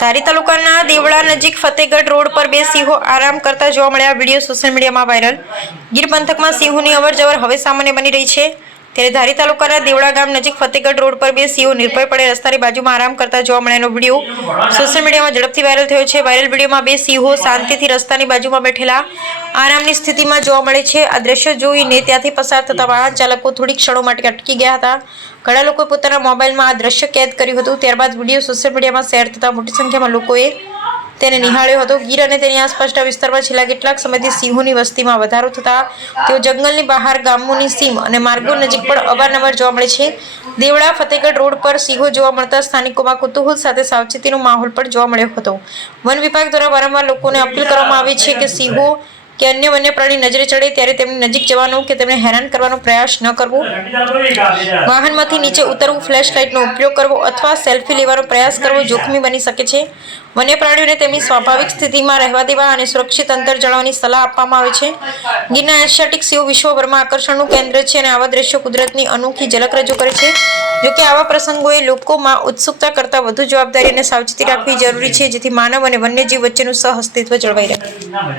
ધારી તાલુકાના દેવળા નજીક ફતેગઢ રોડ પર બે સિંહો આરામ કરતા જોવા મળ્યા. વિડીયો સોશિયલ મીડિયામાં વાયરલ. ગીર પંથકમાં સિંહોની અવરજવર હવે સામાન્ય બની રહી છે. ત્યારે ધારી તાલુકાના દેવળા ગામ નજીક ફતેગઢ રોડ પર બે સિંહો નિર્ભયપણે રસ્તાની બાજુમાં આરામ કરતા જોવા મળ્યાનો વિડીયો સોશિયલ મીડિયામાં ઝડપથી વાયરલ થયો છે. વાયરલ વિડીયોમાં બે સિંહો શાંતિથી રસ્તાની બાજુમાં બેઠેલા આરામની સ્થિતિમાં જોવા મળે છે. આ દ્રશ્ય જોઈને ત્યાંથી પસાર થતા વાહન ચાલકો થોડી ક્ષણો માટે અટકી ગયા હતા. ઘણા લોકોએ પોતાના મોબાઈલમાં આ દ્રશ્ય કેદ કર્યું હતું. ત્યારબાદ વિડીયો સોશિયલ મીડિયામાં શેર થતા મોટી સંખ્યામાં લોકોએ તેને નિહાળ્યો હતો. ગીર અને તેની આસપાસના વિસ્તારમાં છેલ્લા કેટલાક સમયથી સિંહોની વસ્તીમાં વધારો થતા તેઓ જંગલની બહાર, ગામોની સીમ અને માર્ગો નજીક પણ અવારનવાર જોવા મળે છે. દેવળા ફતેગઢ રોડ પર સિંહો જોવા મળતા સ્થાનિકોમાં કુતૂહલ સાથે સાવચેતીનો માહોલ પણ જોવા મળ્યો હતો. વન વિભાગ દ્વારા વારંવાર લોકોને અપીલ કરવામાં આવી છે કે સિંહો કે અન્ય વન્ય પ્રાણી નજરે ચડે ત્યારે તેમની નજીક જવાનો કે તેમને હેરાન કરવાનો પ્રયાસ ન કરવો, વાહનમાંથી નીચે ઉતરવું, ફ્લેશ લાઇટનો ઉપયોગ કરવો અથવા સેલ્ફી લેવાનો પ્રયાસ કરવો જોખમી બની શકે છે. વન્ય પ્રાણીઓને તેમની સ્વાભાવિક સ્થિતિમાં રહેવા દેવા અને સુરક્ષિત અંતર જાળવવાની સલાહ આપવામાં આવે છે. ગીરના એશિયાટિક સિંહો વિશ્વભરમાં આકર્ષણનું કેન્દ્ર છે અને આવા દ્રશ્યો કુદરતની અનોખી ઝલક રજૂ કરે છે. જોકે આવા પ્રસંગોએ લોકોમાં ઉત્સુકતા કરતાં વધુ જવાબદારી અને સાવચેતી રાખવી જરૂરી છે, જેથી માનવ અને વન્યજીવ વચ્ચેનું સહઅસ્તિત્વ જળવાઈ રહે.